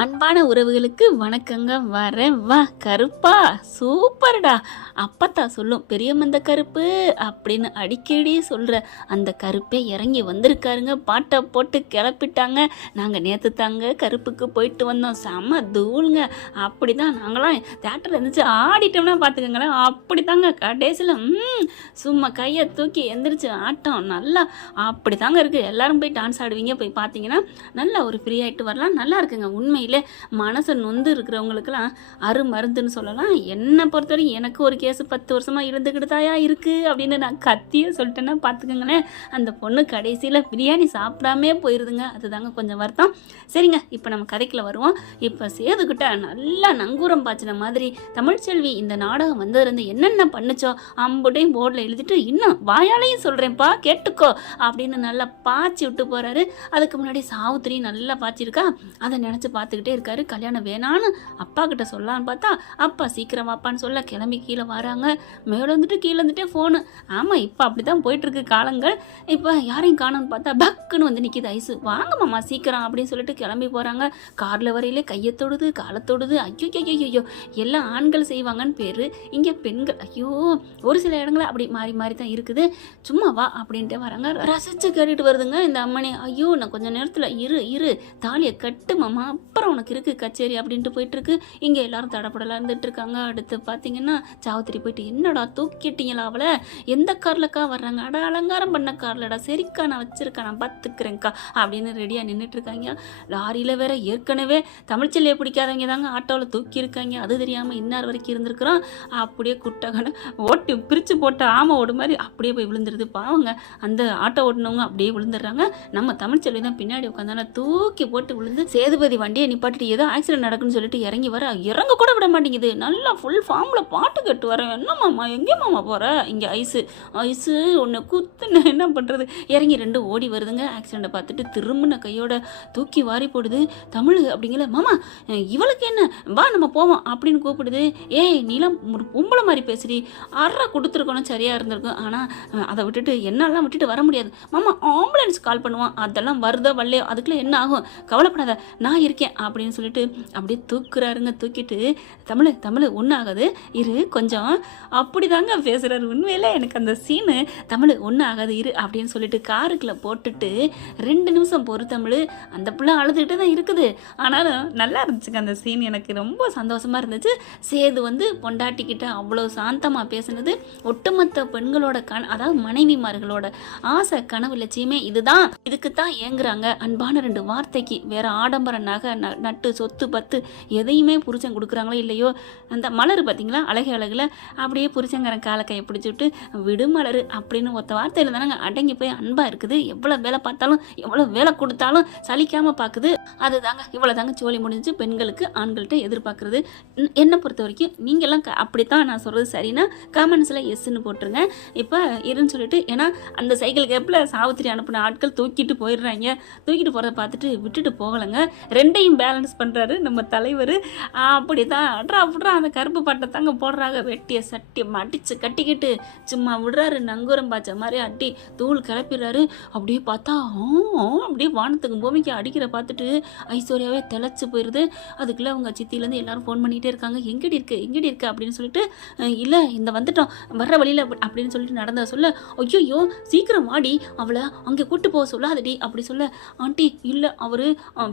அன்பான உறவுகளுக்கு வணக்கங்க. வரேன் வா கருப்பா, சூப்பர்டா. அப்பத்தா சொல்லும் பெரியம்மந்த கருப்பு அப்படின்னு அடிக்கடி சொல்கிற அந்த கருப்பே இறங்கி வந்திருக்காருங்க. பாட்டை போட்டு கிளப்பிட்டாங்க. நாங்கள் நேற்று தாங்க கருப்புக்கு போயிட்டு வந்தோம். செம்ம தூளுங்க. அப்படி தான் நாங்களாம் தேட்டரில் இருந்துச்சு ஆடிட்டோம்னா பார்த்துக்கங்களேன். அப்படி தாங்க கடைசியில் சும்மா கையை தூக்கி எந்திரிச்சு ஆட்டம் நல்லா அப்படி தாங்க இருக்குது. எல்லோரும் போய் டான்ஸ் ஆடுவீங்க, போய் பார்த்தீங்கன்னா நல்லா ஒரு ஃப்ரீ ஆகிட்டு வரலாம். நல்லா இருக்குங்க. உண்மையிலே மனசை நொந்து இருக்கிறவங்களுக்கெல்லாம் அருமருந்துன்னு சொல்லலாம். என்னை பொறுத்தவரைக்கும் எனக்கு ஒரு கேஸ் 10 வருஷமாக இருந்துக்கிட்டு தாயா இருக்குது அப்படின்னு நான் கத்தியே சொல்லிட்டேன்னா பார்த்துக்கோங்களேன். அந்த பொண்ணு கடைசியில் பிரியாணி சாப்பிடாமே போயிடுதுங்க. அதுதாங்க கொஞ்சம் வருத்தம். சரிங்க, இப்போ நம்ம கதைக்குள்ள வருவோம். இப்போ சேதுக்கிட்ட நல்லா நங்கூரம் பாய்ச்சின மாதிரி தமிழ்ச்செல்வி இந்த நாடகம் வந்ததுலேருந்து என்னென்ன பண்ணுச்சோ அம்புட்டையும் போர்டில் எழுதிட்டு இன்னும் வாயாலையும் சொல்கிறேன்ப்பா கேட்டுக்கோ அப்படின்னு நல்லா பாய்ச்சி விட்டு போகிறாரு. அதுக்கு முன்னாடி சாவுத்திரி நல்லா பாய்ச்சிருக்கா. அதை நினச்சி பார்த்துக்கிட்டே இருக்காரு. கல்யாணம் வேணான்னு அப்பா கிட்ட சொல்லலான்னு பார்த்தா அப்பா சீக்கிரம் வாப்பான்னு சொல்ல கிளம்பி கீழே வராங்க. மேலே வந்துட்டு கீழே வந்துட்டே ஃபோனு. ஆமாம், இப்போ அப்படி தான் போயிட்டுருக்கு காலங்கள். இப்போ யாரையும் காணும்னு பார்த்தா பக்குன்னு வந்து நிற்கிது ஐஸு. வாங்க மாமா சீக்கிரம் அப்படின்னு சொல்லிட்டு கிளம்பி போகிறாங்க. காரில் வரையிலே கையை தொடுது காலை தொடுது. ஐயோ ஐயோ எல்லாம் ஆண்கள் செய்வாங்கன்னு பேர், இங்கே பெண்கள். ஐயோ ஒரு சில இடங்களில் அப்படி மாறி மாறி தான் இருக்குது. சும்மா வா அப்படின்ட்டு வராங்க. ரசித்து கேட்டுட்டு வருதுங்க இந்த அம்மனி. ஐயோ நான் கொஞ்சம் நேரத்தில் இரு தாலியை கட்டு மாமா, அப்புறம் உனக்கு இருக்குது கச்சேரி அப்படின்ட்டு போயிட்டுருக்கு. இங்கே எல்லாரும் தடப்படலாம் இருந்துட்டு இருக்காங்க. அடுத்து பார்த்தீங்கன்னா சாவுத்திரி போயிட்டு என்னடா தூக்கிட்டீங்களா அவளை, எந்த கார்லக்கா வர்றாங்க? அடா அலங்காரம் பண்ண கார்லடா, சரிக்கா நான் வச்சிருக்கேன் நான் பார்த்துக்கிறேங்க்கா அப்படின்னு ரெடியாக நின்றுட்டு இருக்காங்க. லாரியில் வேற ஏற்கனவே தமிழ்ச்செல்லியை பிடிக்காதவங்க தாங்க ஆட்டோவில் தூக்கியிருக்காங்க. அது தெரியாமல் இன்னார் வரைக்கும் இருந்திருக்கிறோம். அப்படியே குட்டகனை ஓட்டி பிரித்து போட்ட ஆமை ஓடு மாதிரி அப்படியே போய் விழுந்துருது. பாவங்க அந்த ஆட்டோ ஓட்டினவங்க அப்படியே விழுந்துடுறாங்க. நம்ம தமிழ்ச்செல்வி தான் பின்னாடி உட்காந்தாலும் தூக்கி போட்டு விழுந்து சேதுபதி வண்டியை நிப்பாட்டிட்டு ஏதோ ஆக்சிடென்ட் நடக்குன்னு சொல்லிட்டு இறங்கி வர இறங்க கூட விட மாட்டேங்குது. நல்லா ஃபுல் ஃபார்மில் பாட்டு கேட்டு வரேன். என்ன மாமா எங்கே மாமா போகிற? இங்கே ஐஸு ஒன்று குத்துன்னு என்ன பண்ணுறது? இறங்கி 2 ஓடி வருதுங்க. ஆக்சிடெண்ட்டை பார்த்துட்டு திரும்பின கையோட தூக்கி வாரி போடுது. தமிழ் அப்படிங்கிற மாமா இவளுக்கு என்ன, வா நம்ம போவோம் அப்படின்னு கூப்பிடுது. ஏய் நீலாம் ஒரு பொம்பளை மாதிரி பேசுறி, அற கொடுத்துருக்கணும் சரியாக இருந்திருக்கும். ஆனால் அதை விட்டுட்டு என்னெல்லாம் விட்டுட்டு வர முடியாது மாமா, ஆம்புலன்ஸ் கால் பண்ணுவான். அதெல்லாம் வருதோ வரலையோ அதுக்குள்ளே என்ன ஆகும், கவலைப்படாத நான் இருக்கேன் அப்படின்னு சொல்லிட்டு அப்படியே தூக்குறாருங்க. தூக்கிட்டு தமிழ் ஒன்றும் ஆகாது இரு கொஞ்சம் அப்படி தாங்க பேசுகிறாரு. உண்மையிலே எனக்கு அந்த சீனு தமிழ் ஒன்றும் ஆகாது இரு அப்படின்னு சொல்லிட்டு காருக்குள்ளே போட்டுட்டு 2 நிமிஷம் பொறு தமிழ். அந்த பிள்ளை அழுதுகிட்டு தான் இருக்குது. ஆனாலும் நல்லா இருந்துச்சுங்க அந்த சீன். எனக்கு ரொம்ப சந்தோஷமாக இருந்துச்சு. சேது வந்து பொண்டாட்டிக்கிட்ட அவ்வளோ சாந்தமாக பேசுனது ஒட்டுமொத்த பெண்களோட அதாவது மனைவிமார்களோட ஆசை கனவு லட்சியமே இதுதான். இதுக்கு தான் ஏங்குறாங்க. அன்பான 2 வார்த்தைக்கு வேற ஆடம்பர நகை நட்டு சொத்து பத்து எதையுமே புருஷன் கொடுக்குறாங்களோ இல்லையோ, அந்த மலர் பார்த்தீங்களா அழகில் அப்படியே புருஷங்கிறன் காலை கையை பிடிச்சி விட்டு விடு மலர் அப்படின்னு ஒத்த வார்த்தையில் தானங்க அடங்கி போய் அன்பாக இருக்குது. எவ்வளோ வேலை பார்த்தாலும் எவ்வளோ வேலை கொடுத்தாலும் சலிக்காமல் பார்க்குது. அதுதாங்க இவ்வளோ தாங்க சோழி முடிஞ்சு பெண்களுக்கு ஆண்கள்கிட்ட எதிர்பார்க்குறது. என்னை பொறுத்த வரைக்கும் நீங்கள்லாம் அப்படித்தான் நான் சொல்கிறது சரின்னா கமெண்ட்ஸில் எஸ்ன்னு போட்டுருங்க. இப்போ இருன்னு சொல்லிட்டு, ஏன்னா அந்த சைக்கிள் கேப்பில் சாவித்திரி அனுப்பின ஆட்கள் தூக்கிட்டு போயிடுறாங்க. தூக்கிட்டு போகிறத பார்த்துட்டு விட்டுட்டு போகலைங்க. 2ஐயும் பேலன்ஸ் பண்ணுறாரு நம்ம தலைவர். அப்படி தான் அட்ரா அந்த கருப்பு பாட்டை தாங்க போடுறாங்க. வெட்டிய சட்டி மடித்து கட்டிக்கிட்டு சும்மா விடுறாரு. நங்கூரம் பாய்ச்ச மாதிரி அட்டி தூள் கிளப்பிடுறாரு. அப்படியே பார்த்தா அப்படியே வானத்துக்கு பூமிக்கு அடிக்கிற பார்த்துட்டு ஐஸ்வர்யாவே தெளிச்சு போயிடுது. அதுக்குள்ளே அவங்க சித்திலேருந்து எல்லாரும் ஃபோன் பண்ணிகிட்டே இருக்காங்க. எங்கடி இருக்கு அப்படின்னு சொல்லிட்டு, இல்லை இந்த வந்துட்டோம் வர்ற வழியில் அப்படின்னு சொல்லிட்டு நடந்த சொல்ல, ஐயோ சீக்கிரம் வாடி அவளை அங்கே கூட்டு போக சொல்லாதடி அப்படி சொல்ல, ஆண்டி இல்லை அவர்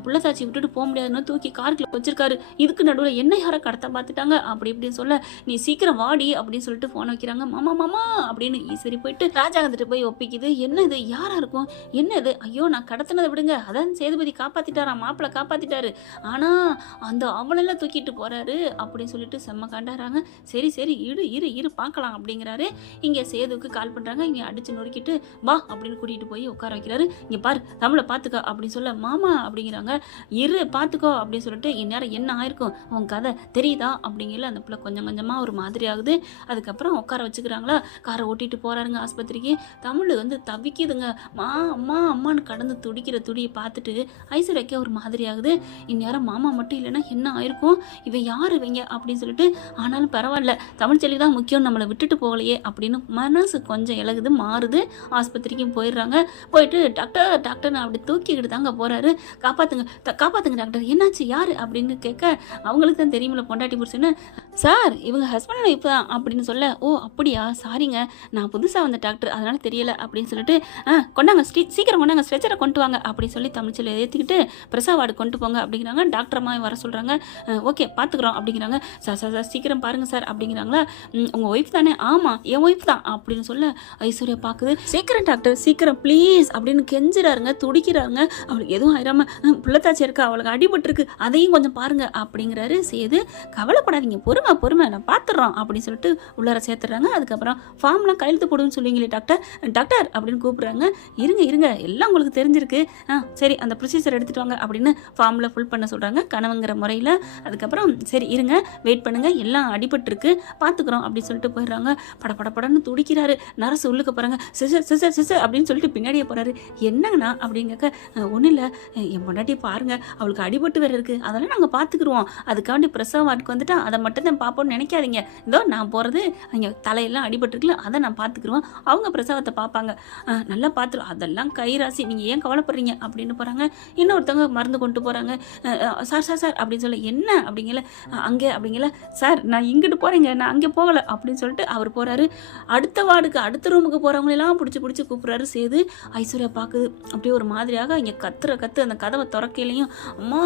புள்ளசாட்சி விட்டுட்டு போக முடியாதுன்னு தூக்கி காருக்குள்ள வச்சிருக்காரு. இதுக்கு நடுவில் என்ன யாரை கடத்த பார்த்துட்டாங்க அப்படி இப்படின்னு சொல்ல, நீ சீக்கிரம் வாடி அப்படின்னு சொல்லிட்டு ஃபோனை வைக்கிறாங்க. மாமா அப்படின்னு ஈஸ்வரி போயிட்டு ராஜாங்கத்திட்ட போய் ஒப்பிக்குது. என்ன இது, யாரா இருக்கும், என்ன இது, ஐயோ நான் கடத்தினதை விடுங்க, அதான் சேதுபதி காப்பாத்திட்டாராம், மாப்பிள்ளை காப்பாத்திட்டாரு, ஆனா அந்த அவளெல்லாம் தூக்கிட்டு போறாரு அப்படின்னு சொல்லிட்டு செம்ம காண்டாடுறாங்க. சரி இரு பார்க்கலாம் அப்படிங்கிறாரு. இங்கே சேதுவுக்கு கால் பண்றாங்க. இங்கே அடிச்சு நொறுக்கிட்டு வா அப்படின்னு கூட்டிட்டு போய் உட்கார வைக்கிறாரு. இங்கே பாரு தமிழை பார்த்துக்கோ அப்படின்னு சொல்ல, மாமா அப்படிங்கிறாங்க. இரு பார்த்துக்கோ அப்படின்னு சொல்லிட்டு, இந்நேரம் என்ன ஆயிருக்கும் உன் கதை தெரியுதா அப்படிங்கல. அந்த பிள்ளை கொஞ்சம் கொஞ்சமாக ஒரு மாதிரி ஆகுது. அதுக்கப்புறம் உட்கார வச்சுக்கிறாங்களா. காரை ஓட்டிட்டு போகிறாருங்க ஆஸ்பத்திரிக்கு. தமிழ் வந்து தவிக்குதுங்க. அம்மான்னு கடந்து துடிக்கிற துடியை பார்த்துட்டு ஐஸ்வர்யாக்கே ஒரு மாதிரி ஆகுது. இந்நேரம் மாமா மட்டும் இல்லைன்னா என்ன ஆயிருக்கும், இவன் யார் இவங்க அப்படின்னு சொல்லிட்டு, ஆனாலும் பரவாயில்ல தமிழ்ச்செல்வி தான் முக்கியம், நம்மளை விட்டுட்டு போகலையே அப்படின்னு மனசு கொஞ்சம் இலகுது மாறுது. ஆஸ்பத்திரிக்கும் போயிடுறாங்க. போயிட்டு டாக்டர் அப்படி தூக்கிக்கிட்டு தாங்க போகிறாரு. காப்பாற்றுங்க டாக்டர் என்னாச்சு யார் அப்படின்னு கேட்க அவங்களுக்கு தான் தெரியுமில்ல பொண்டாட்டி புருஷன்னு. சார் இவங்க ஹஸ்பண்ட் ஒய்ஃப் தான் அப்படின்னு சொல்ல, ஓ அப்படியா சாரிங்க நான் புதுசாக வந்த டாக்டர் அதனால தெரியல அப்படின்னு சொல்லிட்டு கொண்டாங்க சீக்கிரம் கொண்டாங்க ஸ்ட்ரெச்சரை கொண்டு வாங்க அப்படின்னு சொல்லி தமிழ்ச்சொல்லி ஏற்றிக்கிட்டு பிரசவ வார்டு கொண்டு போங்க அப்படிங்கிறாங்க. டாக்டர் அம்மா வர சொல்கிறாங்க. ஓகே பார்த்துக்குறோம் அப்படிங்கிறாங்க. சார் சார் சார் சீக்கிரம் பாருங்கள் சார் அப்படிங்கிறாங்களா. உங்கள் ஒய்ஃப் தானே? ஆமாம் என் ஒய்ஃப் தான் அப்படின்னு சொல்ல ஐஸ்வர்யா பார்க்குது. சீக்கிரம் டாக்டர் சீக்கிரம் ப்ளீஸ் அப்படின்னு கெஞ்சுறாருங்க, துடிக்கிறாருங்க. அவளுக்கு எதுவும் ஆயிராம புள்ளத்தாச்சி இருக்கா அவளுக்கு அடிபட்டுருக்கு அதையும் கொஞ்சம் பாருங்க அப்படிங்கிறாரு. சேது கவலைப்படாதீங்க பொறுமை நான் பார்த்துட்றோம் அப்படின்னு சொல்லிட்டு உள்ளார சேர்த்துறாங்க. அதுக்கப்புறம் ஃபார்ம்லாம் கையெழுத்து போடுன்னு சொல்லுவீங்களே டாக்டர் டாக்டர் அப்படின்னு கூப்பிட்றாங்க. இருங்க எல்லாம் உங்களுக்கு தெரிஞ்சிருக்கு. சரி அந்த ப்ரொசீஜர் எடுத்துகிட்டு வாங்க அப்படின்னு ஃபார்மில் ஃபுல் பண்ண சொல்கிறாங்க கனவுங்கிற முறையில். அதுக்கப்புறம் சரி இருங்க வெயிட் பண்ணுங்கள் எல்லாம் அடிபட்டுருக்கு பார்த்துக்குறோம் அப்படின்னு சொல்லிட்டு போயிடுறாங்க. படன்னு துடிக்கிறாரு. நர்ஸ் உள்ளுக்கு போகிறாங்க. சிசர் அப்படின்னு சொல்லிட்டு பின்னாடியே போகிறாரு. என்னங்கண்ணா அப்படிங்க ஒன்றும் இல்லை என் பொண்டாட்டி பாருங்க அவளுக்கு அடிபட்டு வேறு இருக்குது அதெல்லாம் நாங்கள் பார்த்துக்குருவோம் அதுக்காண்டி பிரசவ வார்டுக்கு வந்துட்டா அதை மட்டும் தான் பார்ப்போம்னு நினைக்காதீங்க. இதோ நான் போகிறது அங்கே தலையெல்லாம் அடிபட்டுருக்குல்ல அதை நான் பார்த்துக்குருவோம் அவங்க பிரசவத்தை பார்ப்பாங்க நல்லா பார்த்துருவோம் அதெல்லாம் கைராசி நீங்கள் ஏன் கவலைப்படுறீங்க அப்படின்னு போகிறாங்க. இன்னொருத்தவங்க மருந்து கொண்டு போகிறாங்க. சார் அப்படின்னு சொல்ல என்ன அப்படிங்கல அங்கே அப்படிங்கல சார் நான் இங்கிட்டு போகிறேங்க நான் அங்கே போகலை அப்படின்னு சொல்லிட்டு அவர் போகிறாரு. அடுத்த வார்டுக்கு அடுத்த ரூமுக்கு போகிறவங்களெல்லாம் பிடிச்சி கூப்பிட்றாரு. சேது ஐஸ்வர்யா பார்க்குது அப்படியே ஒரு மாதிரியாக இங்கே கத்து அந்த கதவை திறக்கையிலையும்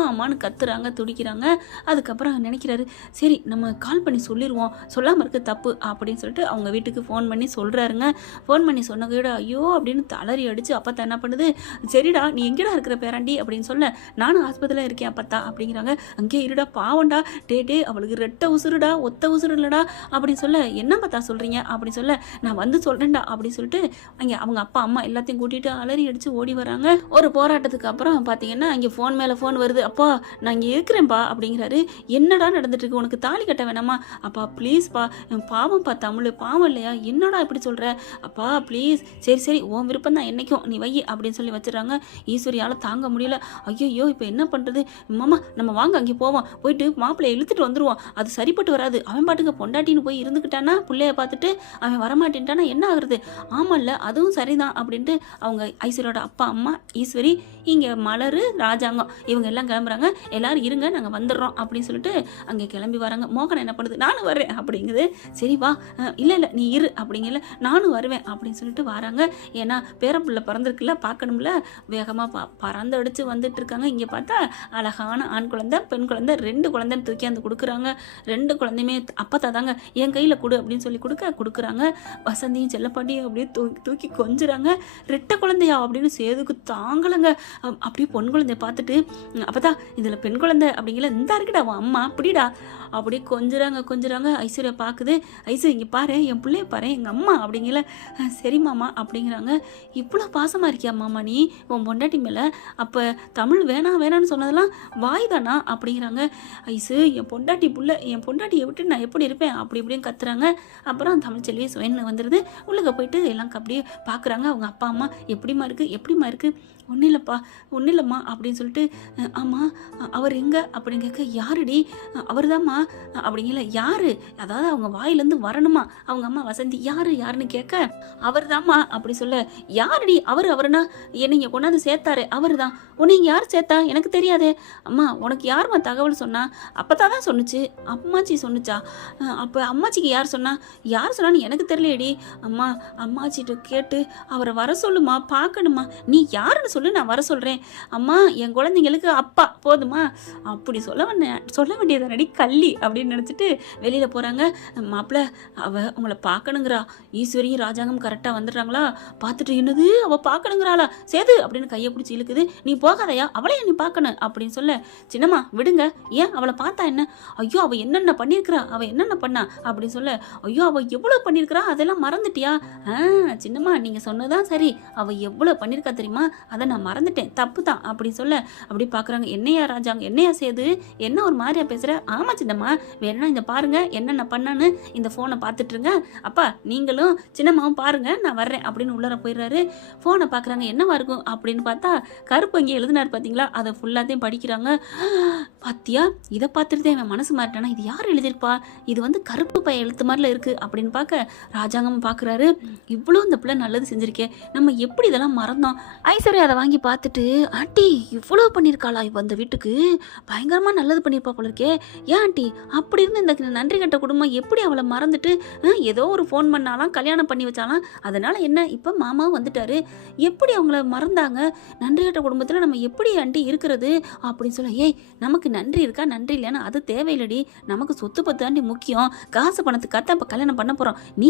அம்மான்னு கத்துறாங்க துடிக்கிறாங்க. அதுக்கப்புறம் நினைக்கிறாரு சரி நம்ம கால் பண்ணி சொல்லிடுவோம் சொல்லாமல் இருக்க தப்பு அப்படின்னு சொல்லிட்டு அவங்க வீட்டுக்கு ஃபோன் பண்ணி சொல்கிறாருங்க. ஃபோன் பண்ணி சொன்னதோட ஐயோ அப்படின்னு தளறி அடித்து அப்பத்தா என்ன பண்ணுது சரிடா நீ எங்கடா இருக்கிற பேராண்டி அப்படின்னு சொல்ல நானும் ஆஸ்பத்திரியில் இருக்கேன் அப்பத்தா அப்படிங்கிறாங்க. அங்கே இருடா பாவண்டா டே அவளுக்கு ரெட்ட உசுருடா ஒத்த உசுறு இல்லடா அப்படின்னு சொல்ல என்ன பார்த்தா சொல்கிறீங்க அப்படின்னு சொல்ல நான் வந்து சொல்கிறேன்டா அப்படின்னு சொல்லிட்டு அங்கே அவங்க அப்பா அம்மா எல்லாத்தையும் கூட்டிகிட்டு அலறி அடித்து ஓடி வராங்க. ஒரு போராட்டத்துக்கு அப்புறம் பார்த்தீங்கன்னா இங்கே ஃபோன் மேலே ஃபோன் வருது. அப்பா நான் இங்கே இருக்கிறேன்ப்பா அப்படிங்கிறாரு. என்னடா நடந்துட்டு இருக்கு உனக்கு தாலி கட்ட வேணாமா அப்பா ப்ளீஸ்ப்பா பாவம்ப்பா தமிழ் பாவம் இல்லையா என்னடா இப்படி சொல்கிற அப்பா ப்ளீஸ் சரி உன் விருப்பம் தான் என்னைக்கும் நீ வை அப்படின்னு சொல்லி வச்சுறாங்க. ஈஸ்வரியால் தாங்க முடியல. ஐயோ இப்போ என்ன பண்ணுறது மாமா நம்ம வாங்க அங்கே போவோம் போயிட்டு மாப்பிள்ளையை இழுத்துட்டு வந்துடுவோம் அது சரிப்பட்டு வராது அவன் பாட்டுக்கு பொண்டாட்டின்னு போய் இருந்துக்கிட்டானா பிள்ளைய பார்த்துட்டு அவன் வரமாட்டேன்ட்டானா என்ன ஆகுறது ஆமாம்ல அதுவும் சரிதான் அப்படின்ட்டு அவங்க ஐஸ்வரியோட அப்பா அம்மா ஈஸ்வரி இங்கே மலர் ராஜாங்கம் இவங்க எல்லாம் கிளம்புறாங்க. எல்லாரும் இருங்க நாங்கள் வந்துடுறோம் அப்படின்னு சொல்லிட்டு அங்கே கிளம்பி வராங்க. மோகன் என்ன பண்ணுது நானும் வர்றேன் அப்படிங்குது. சரி வா இல்லை நீ இரு அப்படிங்கல நானும் வருவேன் அப்படின்னு சொல்லிட்டு வராங்க. ஏன்னா பேரப்புள்ள பிறந்திருக்குல்ல பார்க்கணும்ல வேகமாக பறந்து அடித்து வந்துட்டு இருக்காங்க. இங்கே பார்த்தா அழகான ஆண் குழந்தை பெண் குழந்தை 2 குழந்தைன்னு தூக்கி அந்த கொடுக்குறாங்க. 2 குழந்தையுமே அப்பத்தா தாங்க என் கையில் கொடு அப்படின்னு சொல்லி கொடுக்குறாங்க. வசந்தியும் செல்லப்பாண்டியும் அப்படியே தூக்கி கொஞ்சுறாங்க. 2 குழந்தையா அப்படின்னு சேதுக்கு தாங்கலைங்க. அப்படியே பொன் குழந்தைய பார்த்துட்டு அப்பதா இதில் பெண் குழந்தை அப்படிங்கல இந்த இருக்குடா அவன் அம்மா அப்படிடா அப்படியே கொஞ்சுறாங்க. ஐஸ்வர்யா பார்க்குது. ஐசு இங்கே பாரு என் பிள்ளைய பாரு எங்கள் அம்மா அப்படிங்கல சரி மாமா அப்படிங்கிறாங்க. இவ்வளோ பாசமாக இருக்கியா மாமா நீ உன் பொண்டாட்டி மேலே அப்போ தமிழ் வேணான்னு சொன்னதெல்லாம் வாய் தானா அப்படிங்கிறாங்க. ஐசு என் பொண்டாட்டி புள்ள என் பொண்டாட்டியை விட்டு நான் எப்படி இருப்பேன் அப்படி இப்படின்னு கத்துறாங்க. அப்புறம் தமிழ்ச்செல்வி சுயன்னு வந்துடுது. உள்ளே போயிட்டு எல்லாம் அப்படியே பார்க்குறாங்க. அவங்க அப்பா அம்மா எப்படிமா இருக்குது ஒன்றும் இல்லைம்மா அப்படின்னு சொல்லிட்டு ஆமாம் அவர் எங்கே அப்படின்னு கேட்க யாருடி அவர் தான்மா அப்படிங்கல யார் அதாவது அவங்க வாயிலேருந்து வரணுமா அவங்க அம்மா வசந்தி யாருன்னு கேட்க அவர் தான்மா அப்படி சொல்ல யாருடி அவருனா என்னை இங்கே கொண்டாந்து சேர்த்தாரு அவர் தான் உன்னை இங்கே யார் சேர்த்தா எனக்கு தெரியாதே அம்மா உனக்கு யாரும்மா தகவல் சொன்னா அப்போதான் தான் சொன்னுச்சு அம்மாச்சி சொன்னுச்சா அப்போ அம்மாச்சிக்கு யார் சொன்னான்னு எனக்கு தெரியலையடி அம்மா அம்மாச்சிட்ட கேட்டு அவரை வர சொல்லுமா பார்க்கணுமா நீ யாருன்னு சொல்லு நான் வர சொல்கிறேன் அம்மா என் குழந்தைங்களுக்கு அப்பா போதுமா அப்படி சொல்ல வேண்டியதானடி கள்ளி அப்படின்னு நினச்சிட்டு வெளியில் போகிறாங்க. மாப்பிள்ள அவள் உங்களை பார்க்கணுங்கிறா ஈஸ்வரியும் ராஜாங்கம் கரெக்டாக வந்துடுறாங்களா பார்த்துட்டு என்னது அவள் பார்க்கணுங்கிறாளா சேது அப்படின்னு கையை பிடிச்சி இழுக்குது. நீ போகாதையா அவளையே நீ பார்க்கணும் அப்படின்னு சொல்ல சின்னம்மா விடுங்க ஏன் அவளை பார்த்தா என்ன ஐயோ அவள் என்னென்ன பண்ணியிருக்கிறா அவள் என்னென்ன பண்ணா அப்படின்னு சொல்ல ஐயோ அவள் எவ்வளோ பண்ணியிருக்கிறா அதெல்லாம் மறந்துட்டியா சின்னம்மா நீங்கள் சொன்னதான் சரி அவள் எவ்வளோ பண்ணியிருக்கா தெரியுமா அதை நான் மறந்துட்டேன் தப்பு தான் அப்படி சொல்ல அப்படி பார்க்குறாங்க. என்னையா ராஜாங்க என்னையா சேது என்ன ஒரு மாதிரியா பேசுகிற ஆமா சின்னம்மா வேணா இந்த பாருங்க என்னென்ன பண்ணான்னு இந்த ஃபோனை பார்த்துட்ருங்க அப்பா நீங்களும் சின்னம்மாவும் பாருங்க நான் வர்றேன் அப்படின்னு உள்ளார போயிடுறாரு. ஃபோனை பார்க்குறாங்க என்னவா இருக்கும் அப்படின்னு பார்த்தா கருப்பு இங்கே எழுதினார் பார்த்தீங்களா அதை ஃபுல்லாத்தையும் படிக்கிறாங்க. பாத்தியா இதை பார்த்துட்டு அவன் மனசு மாறிட்டானா, இது யார் எழுதியிருப்பா, இது வந்து கருப்பு பைய எழுத்து மாதிரில இருக்கு அப்படின்னு பார்க்க ராஜாங்கம் பார்க்குறாரு. இவ்வளோ இந்த பிள்ளை நல்லது செஞ்சிருக்கே, நம்ம எப்படி இதெல்லாம் மறந்தோம். ஐஸ்வர்யா அதை வாங்கி பார்த்துட்டு, ஆண்டி இவ்வளோ பண்ணியிருக்காளா இவ அந்த வீட்டுக்கு, பயங்கரமாக நல்லது பண்ணியிருப்பா போல இருக்கே. ஏன் ஆண்டி அப்படி இருந்து இந்த நன்றி கட்ட குடும்பம் எப்படி அவளை மறந்துட்டு ஏதோ ஒரு ஃபோன் பண்ணாலாம், கல்யாணம் பண்ணி வச்சாலாம், அதனால என்ன இப்போ மாமாவும் வந்துட்டாரு, எப்படி அவங்கள மறந்தாங்க, நன்றி கட்ட குடும்பத்தில் நம்ம எப்படி ஆண்டி இருக்கிறது அப்படின்னு சொல்ல. ஏய் நமக்கு நன்றி இருக்கா நன்றி இல்லைன்னா அது தேவையில்லடி, நமக்கு சொத்து பத்து ஆண்டி முக்கியம், காசு பணத்துக்காக இப்போ கல்யாணம் பண்ண போகிறோம், நீ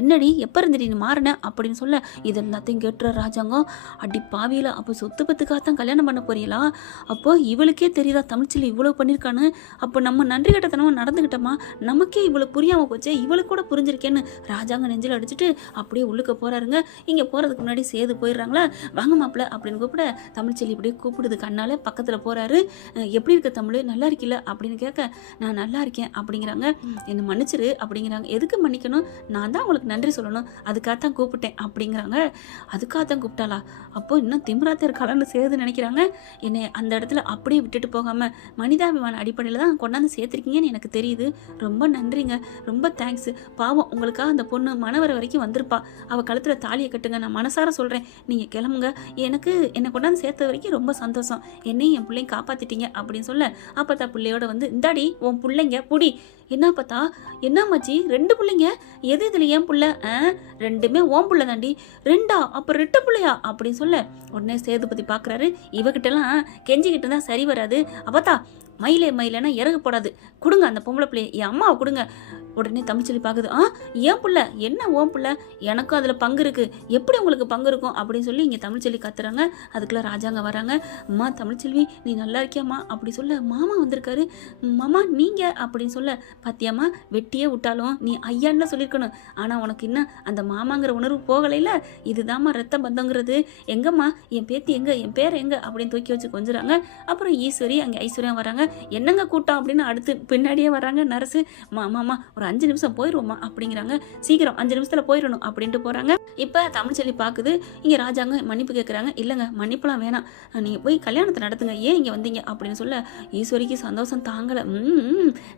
என்னடி எப்போ இருந்துடி நீ மாறின அப்படின்னு சொல்ல. இது எல்லாத்தையும் கேட்டுற ராஜாங்கம், அடி பாவியில் அப்போ சொத்து பத்துக்காகத்தான் கல்யாணம் பண்ண போறீங்களா, அப்போ இவளுக்கே தெரியுதா தமிழ்ச்செல்வி இவ்வளோ பண்ணியிருக்கான்னு, அப்போ நம்ம நன்றி கட்டத்தனமாக நடந்துக்கிட்டோமா, நமக்கே இவ்வளோ புரியாமல் போச்சே, இவளுக்கு கூட புரிஞ்சிருக்கேன்னு ராஜாங்க நெஞ்சில் அடிச்சுட்டு அப்படியே உள்ளுக்க போகிறாருங்க. இங்கே போகிறதுக்கு முன்னாடி சேது போயிடுறாங்களா, வாங்க மாப்பிள்ள அப்படின்னு கூப்பிட தமிழ்ச்செல்வி இப்படியே கூப்பிடுது கண்ணால் பக்கத்தில் போகிறாரு. எப்படி இருக்க தமிழ், நல்லா இருக்கல அப்படின்னு கேட்க, நான் நல்லா இருக்கேன் அப்படிங்கிறாங்க. என்னை மன்னிச்சிரு அப்படிங்கிறாங்க. எதுக்கு மன்னிக்கணும், நான் தான் உங்களுக்கு நன்றி சொல்லணும், அதுக்காகத்தான் கூப்பிட்டேன் அப்படிங்கிறாங்க. அதுக்காகத்தான் கூப்பிட்டாளா, அப்போ இன்னும் திமிராத்த இருக்காளான்னு சேது நினைக்கிறாங்க. என்னை அந்த இடத்துல அப்படியே விட்டுட்டு போகாமல் மனிதாபிமான அடிப்படையில் தான் கொண்டாந்து சேர்த்துருக்கீங்கன்னு எனக்கு தெரியுது, ரொம்ப நன்றிங்க, ரொம்ப தேங்க்ஸ். பாவம் உங்களுக்காக அந்த பொண்ணு மனவர வரைக்கும் வந்திருப்பா, அவள் கழுத்தில் தாலியை கட்டுங்க, நான் மனசார சொல்கிறேன், நீங்கள் கிளம்புங்க, என்னை கொண்டாந்து சேர்த்த வரைக்கும் ரொம்ப சந்தோஷம், என்னையும் என் பிள்ளைங்க காப்பாற்றிட்டீங்க அப்படின்னு சொல்ல. அப்போ பிள்ளையோட வந்து இந்தாடி உன் பிள்ளைங்க புடி. என்ன பார்த்தா என்ன மச்சி 2 பிள்ளைங்க, எது இதில் ஏன் பிள்ளை, ரெண்டுமே ஓம் பிள்ளை தாண்டி, 2ஆ அப்போ 2 பிள்ளையா அப்படின்னு சொல்ல. உடனே சேதுபதி பார்க்குறாரு, இவகிட்டலாம் கெஞ்சிக்கிட்டு தான் சரி வராது, அப்பத்தா மயிலேனா இறகு போடாது, கொடுங்க அந்த பொம்பளை பிள்ளைய, என் அம்மாவை கொடுங்க. உடனே தமிழ்ச்செல்வி பார்க்குது, ஏன் பிள்ளை என்ன ஓம் பிள்ளை, எனக்கும் அதில் பங்கு இருக்குது, எப்படி உங்களுக்கு பங்கு இருக்கும் அப்படின்னு சொல்லி இங்கே தமிழ்ச்செல்வி கத்துறாங்க. அதுக்குள்ளே ராஜாங்க வராங்க. அம்மா தமிழ்ச்செல்வி நீ நல்லா இருக்கியாம்மா அப்படி சொல்ல. மாமா வந்திருக்காரு, மாமா நீங்கள் அப்படின்னு சொல்ல. பாத்தியாம்மா வெட்டியே விட்டாலும் நீ ஐயான்ல சொல்லியிருக்கணும், ஆனால் உனக்கு இன்னும் அந்த மாமாங்கிற உணர்வு போகலைல, இதுதாம்மா ரத்த பந்தங்கிறது, எங்கம்மா என் பேத்தி எங்க, என் பேர் எங்க அப்படின்னு தூக்கி வச்சு கொஞ்சுறாங்க. அப்புறம் ஈஸ்வரி அங்கே ஐஸ்வர்யா வராங்க. என்னங்க கூட்டம் அப்படின்னு அடுத்து பின்னாடியே வராங்க நர்ஸு. மாமா ஒரு 5 நிமிஷம் போயிடுவோம்மா அப்படிங்கிறாங்க. சீக்கிரம் 5 நிமிஷத்தில் போயிடணும் அப்படின்ட்டு போகிறாங்க. இப்போ தமிழ்ச்செல்வி பார்க்குது, இங்கே ராஜாங்க மன்னிப்பு கேட்குறாங்க. இல்லைங்க மன்னிப்புலாம் வேணாம், நீங்கள் போய் கல்யாணத்தை நடத்துங்க, ஏன் இங்கே வந்தீங்க அப்படின்னு சொல்ல. ஈஸ்வரிக்கு சந்தோஷம் தாங்கலை.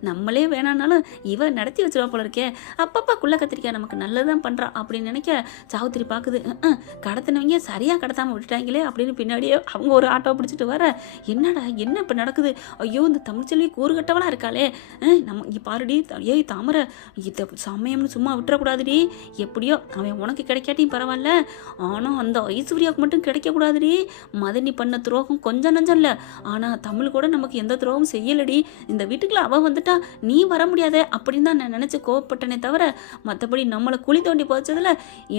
நம்மளே வேணான்னாலும் இவ நடத்தி வச்சிருவா போல இருக்கே, அப்பப்பா குள்ள கத்திரிக்கா நமக்கு நல்லதான் பண்ணுறா அப்படின்னு நினைக்க. சாவித்திரி பார்க்குது, கடத்தினவங்க சரியாக கடத்தாமல் விட்டுட்டாங்களே அப்படின்னு பின்னாடியே அவங்க ஒரு ஆட்டோ பிடிச்சிட்டு வர. என்னடா என்ன இப்போ நடக்குது, ஐயோ இந்த தமிழ்ச்செல்வி கூறுகட்டவளாக இருக்காளே, நம்ம இங்கே பாருடி, ஏய் தாமரை இதை சமயம்னு சும்மா விட்டுறக்கூடாதுடி, எப்படியோ அவன் உனக்கு கிடைக்காட்டியும் பரவாயில்ல, ஆனால் அந்த ஐஸ்வர்யாவுக்கு மட்டும் கிடைக்கக்கூடாதுடி, மதனி பண்ண துரோகம் கொஞ்சம் நஞ்சம் இல்லை, ஆனால் தமிழ் கூட நமக்கு எந்த துரோகம் செய்யலடி, இந்த வீட்டுக்குள்ள அவள் வந்துட்டா நீ வர முடியாத அப்படின்னு தான் நான் நினச்சி கோவப்பட்டனே தவிர, மற்றபடி நம்மளை குழி தோண்டி போச்சதில்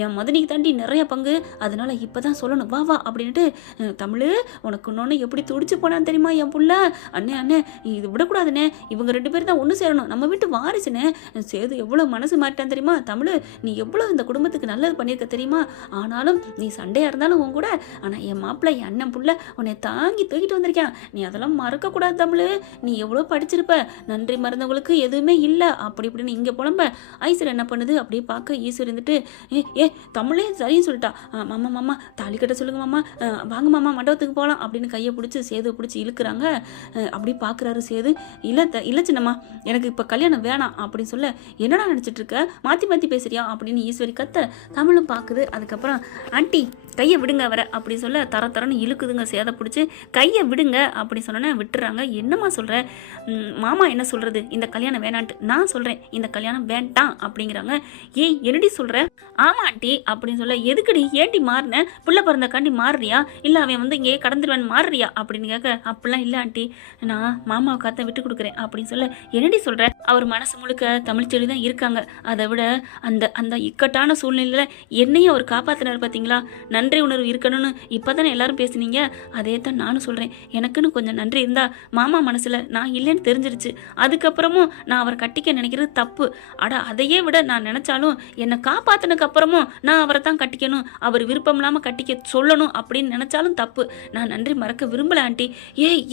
என் மதனிக்கு தாண்டி நிறைய பங்கு, அதனால இப்போ தான் சொல்லணும் வா வா அப்படின்ட்டு. தமிழ் உனக்கு இன்னொன்று எப்படி துடிச்சு போனான்னு தெரியுமா என் புள்ள, அண்ணே இது விடக்கூடாதுண்ணே, இவங்க 2 பேர் தான் ஒன்று சேரணும், நம்ம வீட்டு வாரிசுனே. சேது எவ்வளோ மனசு மாட்டான் தெரியுமா, தமிழ் நீ எவ்வளோ இந்த குடும்பத்துக்கு நல்லது பண்ணியிருக்க தெரியுமா, ஆனாலும் நீ சண்டையாக இருந்தாலும் உன் கூட, ஆனால் என் மாப்பிள்ளை என் அண்ணன் புள்ள உன்னை தாங்கி தூக்கிட்டு வந்திருக்கேன், நீ அதெல்லாம் மறக்கக்கூடாது தமிழ், நீ எவ்வளோ படிச்சிருப்ப, நன்றி மறந்தவங்களுக்கு எதுவுமே இல்லை அப்படி இப்படின்னு இங்கே புலம்ப. ஐஸ்வர் என்ன பண்ணுது அப்படியே பார்க்க. ஈஸ்வர் இருந்துட்டு ஏ தமிழே சரின்னு சொல்லிட்டா, மாமா தாலி கட்ட சொல்லுங்க மாமா, வாங்க மாமா மண்டபத்துக்கு போகலாம் அப்படின்னு கையை பிடிச்சி சேது பிடிச்சி இழுக்கிறாங்க. அப்படி பார்க்குறாரு சேது. இல்லை சின்னம்மா எனக்கு இப்போ கல்யாணம் வேணாம் அப்படின்னு சொல்ல. என்னடா நினச்சிட்டு இருக்க, மாற்றி பேசுறியா அப்படின்னு ஈஸ்வரி கத்த. தமிழும் பார்க்குது. அதுக்கப்புறம் ஆண்டி கையை விடுங்க வர அப்படி சொல்ல தரன்னு இழுக்குதுங்க சேதை பிடிச்சி. கையை விடுங்க அப்படி சொன்னோன்னே விட்டுறாங்க. என்னம்மா சொல்கிற, மாமா என்ன சொல்கிறது, இந்த கல்யாணம் வேணான்ட்டு, நான் சொல்கிறேன் இந்த கல்யாணம் வேண்டாம் அப்படிங்கிறாங்க. ஏய் என்னடி சொல்கிற, ஆமாம் ஆண்டி அப்படின்னு சொல்ல. எதுக்குடி ஏண்டி மாறின, புள்ள பிறந்தக்காண்டி மாறுறியா, இல்லை அவன் வந்து இங்கே கடந்துருவேன் மாறுறியா அப்படின்னு கேட்க. அப்படிலாம் இல்லை ஆண்டி, நான் மாமாவுக்காக விட்டு கொடுக்குறேன் அப்படின்னு சொல்ல. என்னடி சொல்கிற, அவர் மனசு முழுக்க தமிழ்ச்செல்வி தான் இருக்காங்க, அதை விட அந்த அந்த இக்கட்டான சூழ்நிலையில் என்னையும் அவர் காப்பாற்றினார் பார்த்தீங்களா, நன்றி உணர்வு இருக்கணும்னு இப்போ தானே எல்லாரும் பேசுனீங்க, அதே தான் நானும் சொல்கிறேன், எனக்குன்னு கொஞ்சம் நன்றி இருந்தால் மாமா மனசில் நான் இல்லைன்னு தெரிஞ்சிருச்சு, அதுக்கப்புறமும் நான் அவரை கட்டிக்க நினைக்கிறது தப்பு, அதையே விட நான் நினச்சாலும் என்னை காப்பாற்றினக்கு அப்புறமும் நான் அவரை தான் கட்டிக்கணும், அவர் விருப்பம் இல்லாமல் கட்டிக்க சொல்லணும் அப்படின்னு நினச்சாலும் தப்பு, நான் நன்றி மறக்க விரும்பலை ஆண்டி.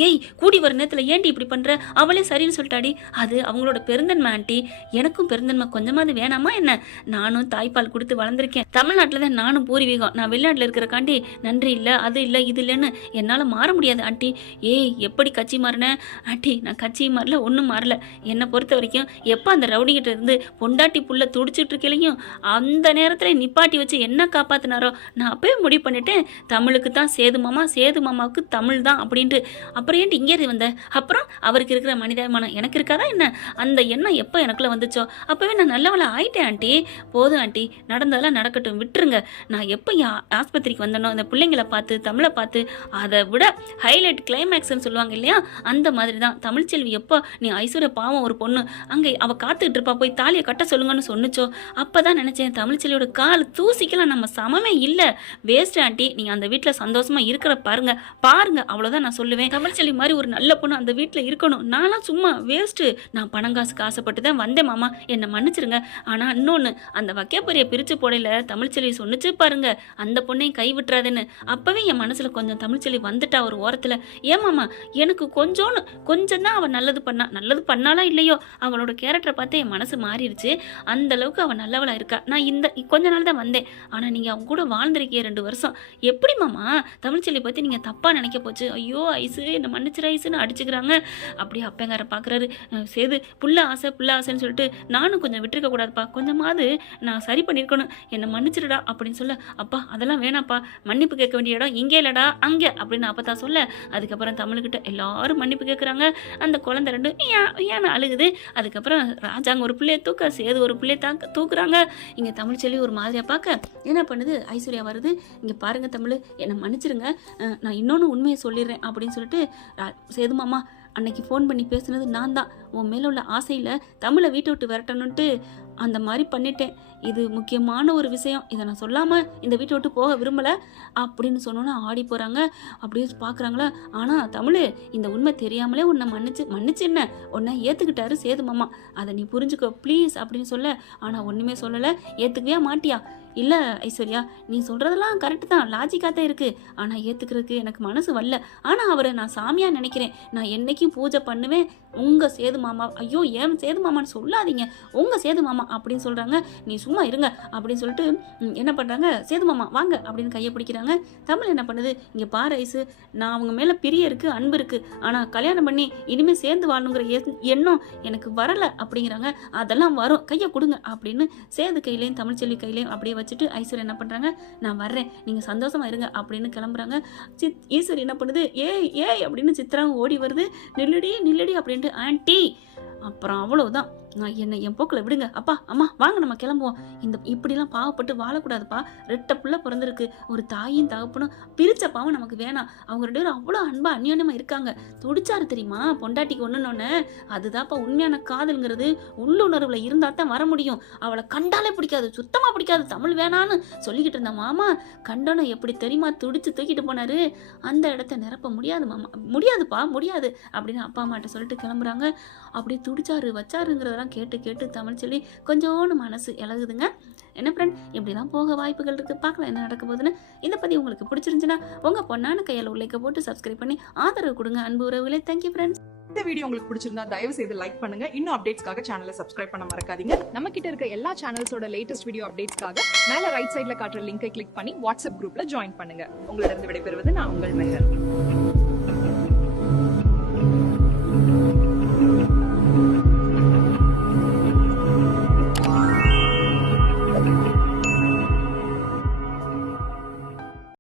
ஏய் கூடி வர நேரத்தில் ஏண்டி இப்படி பண்ணுற, அவளே சரின்னு சொல்லிட்டாடி, அது அவங்களோட பெருந்தன்மை ஆண்டி, எனக்கும் பெருந்தன்மை கொஞ்சமாவது வேணாமா என்ன, நானும் தாய்ப்பால் கொடுத்து வளர்ந்துருக்கேன், தமிழ்நாட்டில் தான் நானும் பூர்வீகம், நான் வெளிநாட்டில் வெளிநாட்டில் இருக்கிறக்காண்டி நன்றி இல்லை, அது இல்லை, இது இல்லைன்னு என்னால் மாற முடியாது ஆண்டி. ஏய் எப்படி கட்சி மாறினேன் ஆண்டி? நான் கட்சி மாறல, ஒன்றும் மாறல. என்னை பொறுத்த வரைக்கும் எப்போ அந்த ரவுடிகிட்ட இருந்து பொண்டாட்டி புள்ள துடிச்சிட்டு இருக்கலையும் அந்த நேரத்தில் நிப்பாட்டி வச்சு என்ன காப்பாற்றினாரோ நான் அப்போயே முடிவு பண்ணிட்டேன், தமிழுக்கு தான் சேது மாமா, சேது மாமாவுக்கு தமிழ் தான் அப்படின்ட்டு. அப்புறம் ஏன்ட்டு இங்கே வந்தேன்? அப்புறம் அவருக்கு இருக்கிற மனிதாபிமானம் எனக்கு இருக்காதா என்ன? அந்த எண்ணம் எப்போ எனக்குள்ளே வந்துச்சோ அப்போவே நான் நல்லவளை ஆயிட்டேன் ஆண்டி. போதும் ஆண்டி, நடந்ததெல்லாம் நடக்கட்டும், விட்டுருங்க. நான் எப்போ ஆஸ்பத்திரிக்கு வந்தனோ அந்த பிள்ளைங்களை பார்த்து தமிழை பார்த்து அதை விட ஹைலைட் கிளைமேக்ஸ்ன்னு சொல்லுவாங்க இல்லையா, அந்த மாதிரி தான் தமிழ்ச்செல்வி எப்போ நீ ஐஸ்வர்யா பாவம் ஒரு பொண்ணு அங்கே அவள் காத்துக்கிட்டு இருப்பா போய் தாலியை கட்ட சொல்லுங்கன்னு சொன்னிச்சோ அப்போ தான் நினச்சேன் தமிழ்ச்செல்வியோட கால் தூசிக்கலாம் நம்ம சமமே இல்லை, வேஸ்ட் ஆண்டி. நீங்கள் அந்த வீட்டில் சந்தோஷமாக இருக்கிற பாருங்க அவ்வளோதான் நான் சொல்லுவேன். தமிழ்ச்செல்வி மாதிரி ஒரு நல்ல பொண்ணு அந்த வீட்டில் இருக்கணும். நான்லாம் சும்மா வேஸ்ட்டு. நான் பணங்காசுக்கு ஆசைப்பட்டு தான் வந்தேன் மாமா, என்னை மன்னிச்சிருங்க. ஆனால் இன்னொன்று, அந்த வக்கைப்பொரிய பிரித்து போடையில் தமிழ்ச்செல்வி சொன்னிச்சு பாருங்க, அந்த பொண்ணையும் கை விட்டுறாதுன்னு. அப்போவே என் மனசில் கொஞ்சம் தமிழ்ச்செல்வி வந்துட்டா ஒரு ஓரத்தில். ஏன் மாமா, எனக்கு கொஞ்சம் தான் அவள் நல்லது பண்ணாலாம் இல்லையோ, அவளோட கேரக்டரை பார்த்து என் மனசு மாறிடுச்சு. அந்த அளவுக்கு அவள் நல்லவளாக இருக்கா. நான் இந்த கொஞ்ச நாள் தான் வந்தேன், ஆனால் நீங்கள் அவங்க கூட வாழ்ந்திருக்கீங்க 2 வருஷம். எப்படி மாமா தமிழ்ச்செல்வி பற்றி நீங்கள் தப்பாக நினைக்க போச்சு? ஐயோ ஐசு என்னை மன்னிச்சிரு ஐசுன்னு அடிச்சுக்கிறாங்க. அப்படியே அப்பங்கார பார்க்குறாரு, சேது புள்ள ஆசைன்னு சொல்லிட்டு நானும் கொஞ்சம் விட்டுருக்க கூடாதுப்பா, கொஞ்சமாவது நான் சரி பண்ணியிருக்கணும், என்னை மன்னிச்சிருடா அப்படின்னு சொல்ல. அப்பா அதெல்லாம் வேணாப்பா, மன்னிப்பு கேட்க வேண்டிய இடம் இங்கே இல்லைடா அங்கே அப்படின்னு அப்போ சொல்ல. அதுக்கப்புறம் தமிழ்கிட்ட எல்லாரும் மன்னிப்பு கேட்குறாங்க. அந்த குழந்தை 2 ஏன்னு அழுகுது. அதுக்கப்புறம் ராஜாங்க ஒரு பிள்ளையை தூக்க, சேது ஒரு பிள்ளையை தூக்குறாங்க. இங்கே தமிழ்ச்செல்வி ஒரு மாதிரியாக பார்க்க என்ன பண்ணுது, ஐஸ்வர்யா வருது. இங்கே பாருங்க தமிழ், என்னை மன்னிச்சிருங்க, நான் இன்னொன்று உண்மையை சொல்லிடுறேன் அப்படின்னு சொல்லிட்டு, சேது மாமா அன்னைக்கு ஃபோன் பண்ணி பேசுனது நான் தான். உன் மேலே உள்ள ஆசையில் தமிழை வீட்டை விட்டு விரட்டணுன்ட்டு அந்த மாதிரி பண்ணிட்டேன். இது முக்கியமான ஒரு விஷயம், இதை நான் சொல்லாமல் இந்த வீட்டை விட்டு போக விரும்பலை அப்படின்னு சொன்னோன்னா ஆடி போகிறாங்க. அப்படியே பார்க்குறாங்களா. ஆனால் தமிழ் இந்த உண்மை தெரியாமலே உன்னை மன்னிச்சு என்ன உன்னை ஏற்றுக்கிட்டாரு சேது மாமா, அதை நீ புரிஞ்சுக்கோ ப்ளீஸ் அப்படின்னு சொல்ல. ஆனால் ஒன்றுமே சொல்லலை. ஏற்றுக்கவே மாட்டியா? இல்லை ஐஸ்வர்யா, நீ சொல்கிறதெல்லாம் கரெக்டு தான், லாஜிக்காக தான் இருக்குது, ஆனால் ஏற்றுக்கிறதுக்கு எனக்கு மனசு வரல. ஆனால் அவரை நான் சாமியாக நினைக்கிறேன், நான் என்றைக்கும் பூஜை பண்ணுவேன். உங்கள் சேது மாமா, ஐயோ ஏன் சேது மாமான்னு சொல்லாதீங்க, உங்கள் சேது மாமா அப்படின்னு சொல்கிறாங்க. நீ சும்மா இருங்க அப்படின்னு சொல்லிட்டு என்ன பண்ணுறாங்க, சேது மாமா வாங்க அப்படின்னு கையை பிடிக்கிறாங்க. தமிழ் என்ன பண்ணுது, இங்கே பாரு ஐசு, நான் அவங்க மேலே பிரிய இருக்குது, அன்பு இருக்குது, ஆனால் கல்யாணம் பண்ணி இனிமேல் சேர்ந்து வாழணுங்கிற எண்ணம் எனக்கு வரலை அப்படிங்கிறாங்க. அதெல்லாம் வரும், கையை கொடுங்க அப்படின்னு சேது கையிலையும் தமிழ்ச்செல்வி கையிலையும் அப்படியே வச்சுட்டு ஐஸ்வர்யா என்ன பண்ணுறாங்க, நான் வர்றேன் நீங்கள் சந்தோஷமா இருங்க அப்படின்னு கிளம்புறாங்க. ஈஸ்வரி என்ன பண்ணுது, ஏய் அப்படின்னு சித்ராவும் ஓடி வருது. நில்லடி அப்படின்ட்டு ஆண்டி. அப்புறம் அவ்வளவுதான், நான் என் போக்கில் விடுங்க, அப்பா அம்மா வாங்க நம்ம கிளம்புவோம். இப்படிலாம் பாவப்பட்டு வாழக்கூடாதுப்பா. 2 பிள்ளை பிறந்திருக்கு, ஒரு தாயும் தகப்பனும், பிரிச்ச பாவம் நமக்கு வேணாம். அவங்க 2 பேரும் அவ்வளோ அன்பா அந்யோன்யமாக இருக்காங்க. துடிச்சாரு தெரியுமா பொண்டாட்டிக்கு ஒன்றுனோன்னு. அதுதான்ப்பா உண்மையான காதல்ங்கிறது. உள்ளுணர்வில் இருந்தால் தான் வர முடியும். அவளை கண்டாலே பிடிக்காது, சுத்தமாக பிடிக்காது, தமிழ் வேணான்னு சொல்லிக்கிட்டு இருந்த மாமா கண்டோன்னு எப்படி தெரியுமா துடிச்சு தூக்கிட்டு போனாரு. அந்த இடத்த நிரப்ப முடியாது மாமா, முடியாது அப்படின்னு அப்பா அம்மாட்ட சொல்லிட்டு கிளம்புறாங்க. அப்படியே துடிச்சாரு வச்சாருங்கிறதெல்லாம் கேட்டு தமிழ்ச்செல்வி கொஞ்சோன்னு மனசு இழகுதுங்க. என்ன ஃப்ரெண்ட், இப்படி தான் போக வாய்ப்புகள் இருக்குது. பார்க்கலாம் என்ன நடக்க போகுதுன்னு. இந்த பதிவு உங்களுக்கு பிடிச்சிருந்துச்சுன்னா உங்கள் பொண்ணான கையில் உழைக்க போட்டு சப்ஸ்கிரைப் பண்ணி ஆதரவு கொடுங்க அன்பு உறவுகளே. Thank you friends. இந்த வீடியோ உங்களுக்கு பிடிச்சிருந்தா தயவு செய்து லைக் பண்ணுங்க. இன்னும் அப்டேட்ஸ்க்காக சேனலை சப்ஸ்கிரைப் பண்ண மறக்காதீங்க. நம்ம கிட்ட இருக்க எல்லா சேனல்ஸோட லேட்டஸ்ட் வீடியோ அப்டேட்ஸ்க்காக மேல ரைட் சைடுல காட்டுற லிங்கை கிளிக் பண்ணி வாட்ஸ்அப் குரூப்ல ஜாயின் பண்ணுங்க. உங்களிடம் விடைபெறுவது நான் உங்கள் மெஹர்.